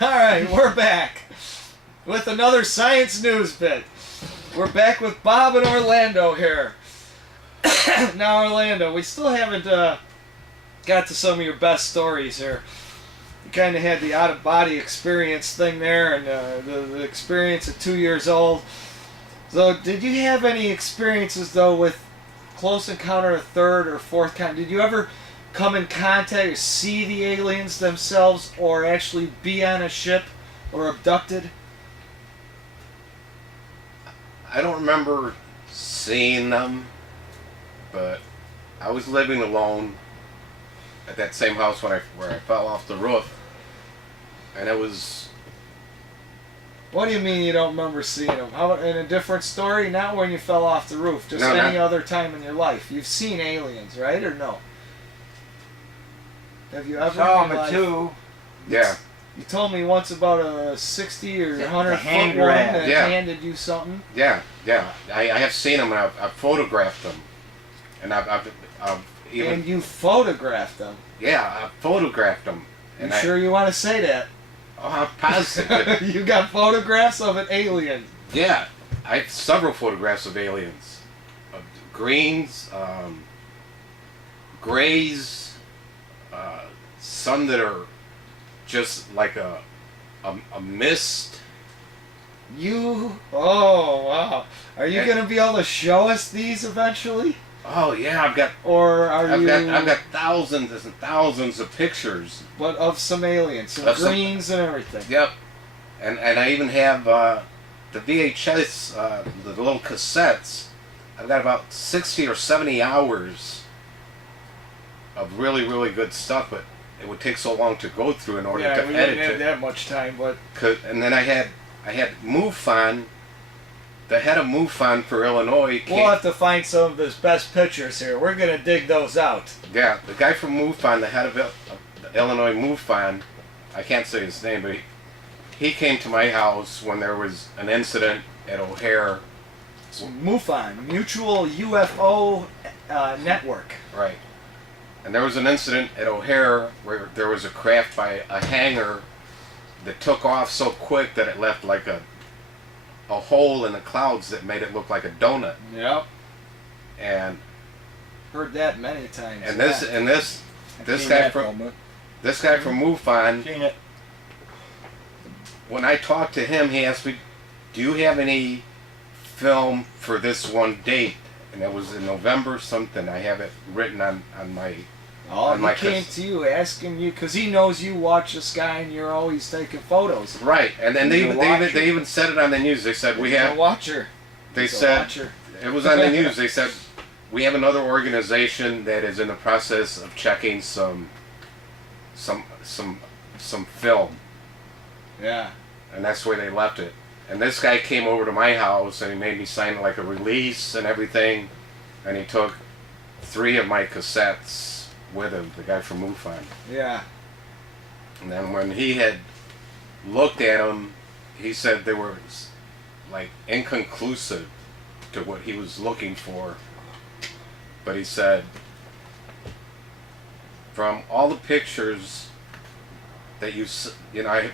Alright, we're back with another science news bit. We're back with Bob and Orlando here. Now, Orlando, we still haven't got to some of your best stories here. You kind of had the out-of-body experience thing there, and the experience at 2 years old. So, did you have any experiences, though, with close encounter of third or fourth kind? Did you ever come in contact or see the aliens themselves, or actually be on a ship or abducted? I don't remember seeing them, but I was living alone at that same house where I fell off the roof, and it was. What do you mean you don't remember seeing them? How in a different story? Not when you fell off the roof, just No, any not- other time in your life. You've seen aliens, right, or no? Have you ever? Saw in him your at life- 2. Yeah, You told me once about a 60 or The 100 hand foot one grab. that Yeah. handed you something. yeah. I have seen them, and I've photographed them, and I've even And you photographed them. I've photographed them. You And sure you want to say that? I'm positive. You got photographs of an alien. Yeah, I have several photographs of aliens, of greens, grays, some that are just like a mist. Oh wow. Are you And- going to be able to show us these eventually? Oh yeah, I've got I've got thousands and thousands of pictures. But of some aliens, some Of some- greens and everything. Yep, and I even have the VHS, the little cassettes. I've got about 60 or 70 hours of really really good stuff, but it would take so long to go through in order Yeah, to we edit didn't have it. that much time, but And then I had MUFON. The head of MUFON for Illinois came. we'll have to find some of his best pictures here. We're gonna dig those out. Yeah, the guy from MUFON, the head of Illinois MUFON, I can't say his name, but he came to my house when there was an incident at O'Hare. MUFON, Mutual UFO Network. Right. And there was an incident at O'Hare where there was a craft by a hangar that took off so quick that it left like a hole in the clouds that made it look like a donut. Yep. And Heard that many times. this Yeah. and this I've seen guy that from film. this guy from MUFON, Seen it. when I talked to him, he asked me, "Do you have any film for this one date?" And it was in November something. I have it written on my. Oh, on he my came to you asking you because he knows you watch this guy and you're always taking photos. Right, and then He's a watcher. they even said it on the news. They said we He's a have. watcher. They He's a said watcher. it was on the news. They said we have another organization that is in the process of checking some film, Yeah. and that's where they left it. And this guy came over to my house and he made me sign like a release and everything, and he took 3 of my cassettes with him. The guy from MUFON. Yeah. And then when he had looked at them, he said they were like inconclusive to what he was looking for. But he said, from all the pictures that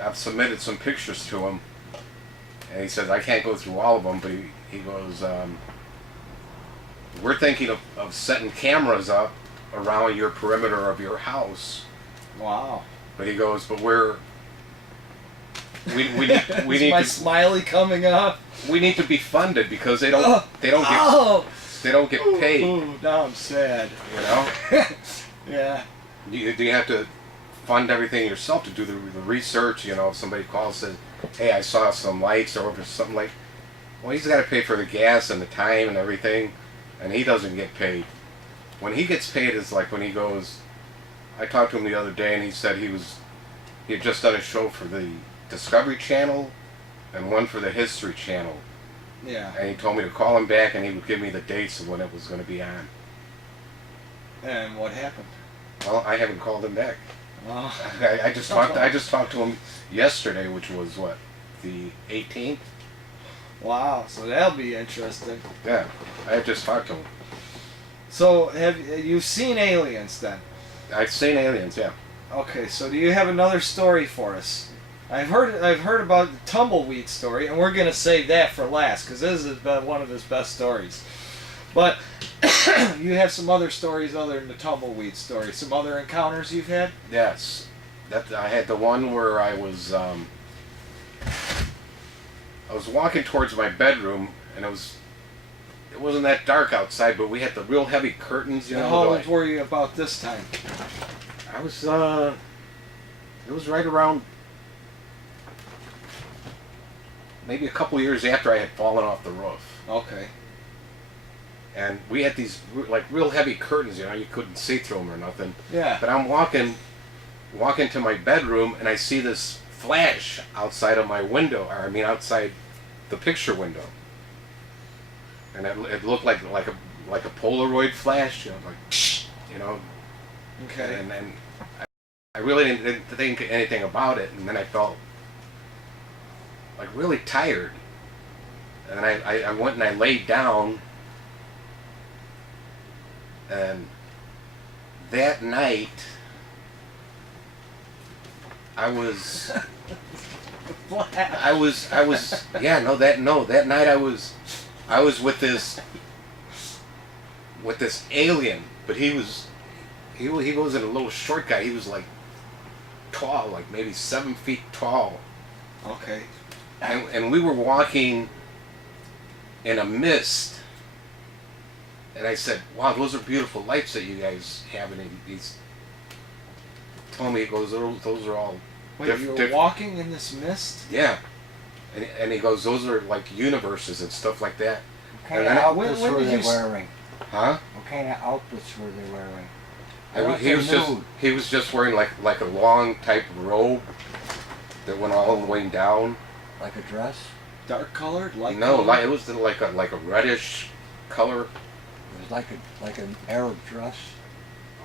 I've submitted some pictures to him, and he says I can't go through all of them, but he goes, we're thinking of setting cameras up around your perimeter of your house. Wow. But he goes, but we Is need my to smiley coming up? we need to be funded because they don't Oh. get paid. Ooh, now I'm sad. You know, Yeah. do you have to fund everything yourself to do the research? You know, if somebody calls and says, "Hey, I saw some lights," or something like, well, he's got to pay for the gas and the time and everything, and he doesn't get paid. When he gets paid is like when he goes. I talked to him the other day, and he said he had just done a show for the Discovery Channel and one for the History Channel, Yeah. and he told me to call him back, and he would give me the dates of when it was going to be on. And what happened? Well, I haven't called him back. Oh. I just talked to him yesterday, which was what, the 18th. Wow. So that'll be interesting. Yeah, I just talked to him. So have you seen aliens then? I've seen aliens, yeah. Okay. So do you have another story for us? I've heard about the tumbleweed story, and we're gonna save that for last because this is one of his best stories. But you have some other stories other than the tumbleweed story. Some other encounters you've had? Yes, that I had the one where I was walking towards my bedroom, and it wasn't that dark outside, but we had the real heavy curtains. You know, How old were you about this time? I was it was right around maybe a couple years after I had fallen off the roof. Okay. And we had these like real heavy curtains, you know, you couldn't see through them or nothing. Yeah. But I'm walking to my bedroom, and I see this flash outside of my window, or I mean outside the picture window. And it looked like a Polaroid flash, you know, like, you know. Okay. And I really didn't think anything about it, and then I felt like really tired. And I went and I laid down, and that night I was that night I was with this alien, but he wasn't a little short guy. He was like tall, like maybe 7 feet tall. Okay. And we were walking in a mist, and I said, "Wow, those are beautiful lights that you guys have." And he's told me, he goes, "Those are all." Wait, you were walking in this mist? Yeah. And he goes, "Those are like universes and stuff like that." What kind of outfits were they wearing? Huh? What kind of outfits were they wearing? He was just wearing like a long type robe that went all the way down. Like a dress? Dark colored? Light No, colored? it was like a reddish color. It was like an Arab dress?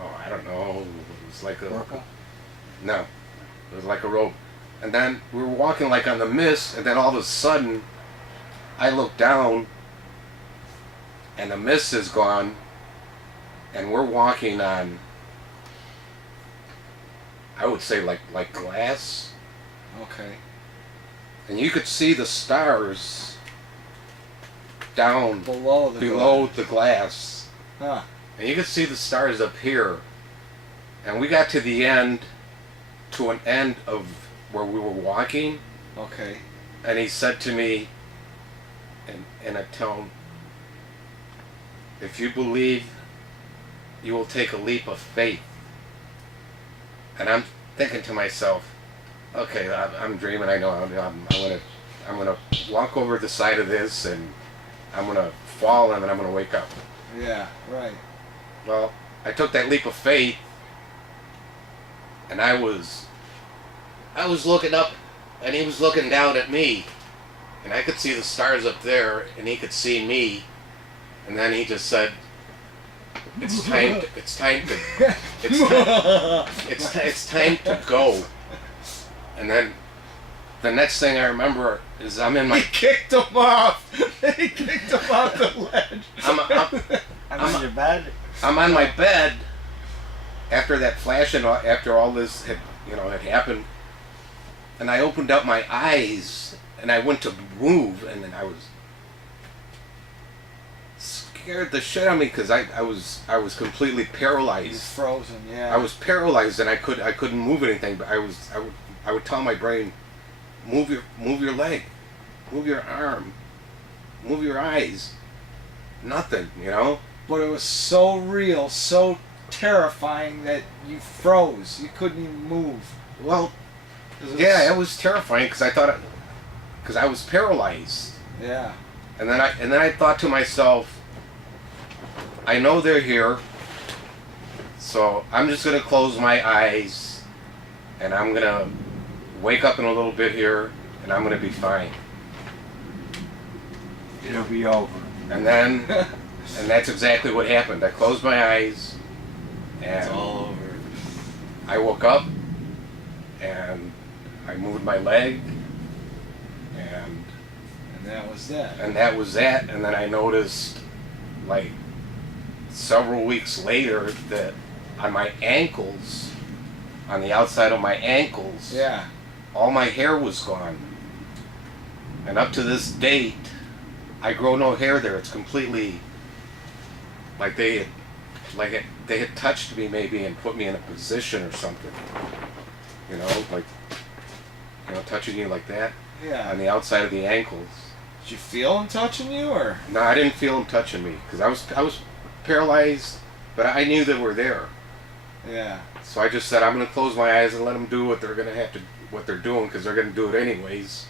Oh, I don't know. It was like a... Burqa? No. It was like a robe. And then we were walking like on the mist, and then all of a sudden I looked down and the mist is gone, and we're walking on, I would say like glass. Okay. And you could see the stars down Below the glass. Huh. And you could see the stars up here. And we got to an end of where we were walking. Okay. And he said to me in a tone, "If you believe, you will take a leap of faith." And I'm thinking to myself, okay, I'm dreaming. I know I'm gonna walk over the side of this, and I'm gonna fall, and then I'm gonna wake up. Yeah. Right. Well, I took that leap of faith, and I was looking up, and he was looking down at me, and I could see the stars up there, and he could see me, and then he just said, it's time to go." And then the next thing I remember is I'm in my... He kicked him off. He kicked him off the ledge. I'm in your bed? I'm on my bed after that flash, and after all this had happened, and I opened up my eyes and I went to move, and then I was scared the shit out of me because I was completely paralyzed. He's frozen. Yeah. I was paralyzed, and I couldn't move anything, but I would tell my brain, move your leg, move your arm, move your eyes. Nothing, you know? But it was so real, so terrifying that you froze. You couldn't even move. Well, yeah, it was terrifying because I was paralyzed. Yeah. And then I thought to myself, I know they're here, so I'm just gonna close my eyes, and I'm gonna wake up in a little bit here, and I'm gonna be fine. It'll be over. And that's exactly what happened. I closed my eyes, and It's all over. I woke up, and I moved my leg, and that was that. And that was that. And then I noticed, like, several weeks later, that on my ankles, on the outside of my ankles, Yeah. all my hair was gone. And up to this date, I grow no hair there. It's completely like they had touched me maybe and put me in a position or something. You know, like, you know, touching you like that Yeah. on the outside of the ankles. Did you feel him touching you, or? No, I didn't feel them touching me because I was paralyzed, but I knew they were there. Yeah. So I just said I'm going to close my eyes and let them do what they're going to have to, what they're doing, because they're going to do it anyways.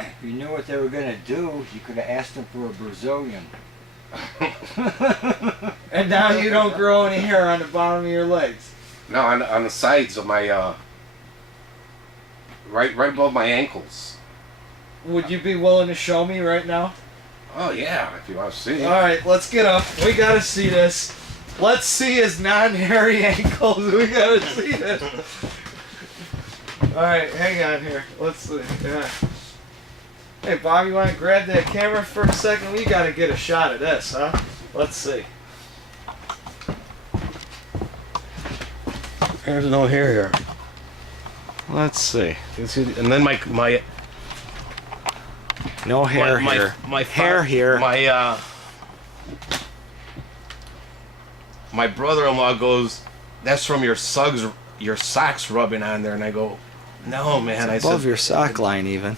If you knew what they were gonna do, you could have asked them for a Brazilian. And now you don't grow any hair on the bottom of your legs. No, on the sides of my right above my ankles. Would you be willing to show me right now? Oh yeah, if you want to see. All right, let's get up. We gotta see this. Let's see his non-hairy ankles. We gotta see this. All right, hang on here. Let's see. Yeah. Hey, Bob, you want to grab that camera for a second? We gotta get a shot of this, huh? Let's see. There's no hair here. Let's see. You see, and then my No hair my, here. My Hair here. My brother-in-law goes, "That's from your socks rubbing on there," and I go, "No, man." I Above said, your sock line, even.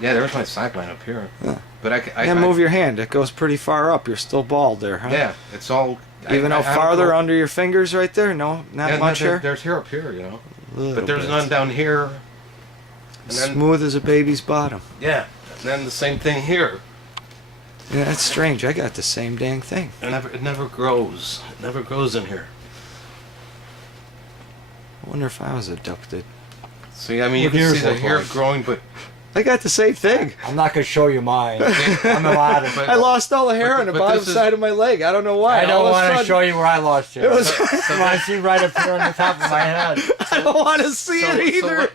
"Yeah, there's my sock line up here." Yeah. But Yeah, move your hand. It goes pretty far up. You're still bald there, huh? Yeah, it's all. Even I out don't farther go- under your fingers right there? No, not Yeah, much hair? There's hair up here, you know. Little But there's bit. none down here. And then, Smooth as a baby's bottom. yeah, and then the same thing here. Yeah, that's strange. I got the same dang thing. It never grows. It never grows in here. I wonder if I was abducted. See, I mean, you What can yours see the look hair like? growing, but I got the same thing. I'm not gonna show you mine. I'm allowed to. But- I lost all the hair on the but bottom this is- side of my leg. I don't know why. I don't All of a want to sudden- show you where I lost it. It was. You want to see right up here on the top of my head? I don't want to see it either.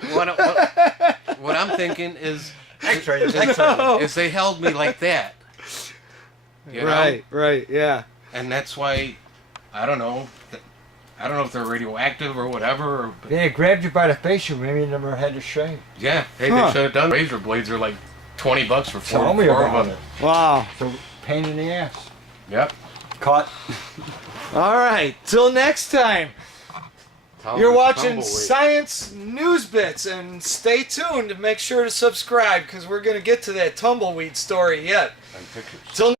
what I'm thinking is, X-rays. No. is they held me like that. You know? Right, yeah. And that's why, I don't know. I don't know if they're radioactive or whatever. Or, They grabbed you by the face. You maybe never had to shave. yeah, hey, Huh. they should have done. Razor blades are like $20 for Tell me four about of it. them. Wow. So pain in the ass. Yep. Cut. All right. Till next time. You're watching Science News Bits, and stay tuned to make sure to subscribe because we're going to get to that tumbleweed story yet. And pictures. Till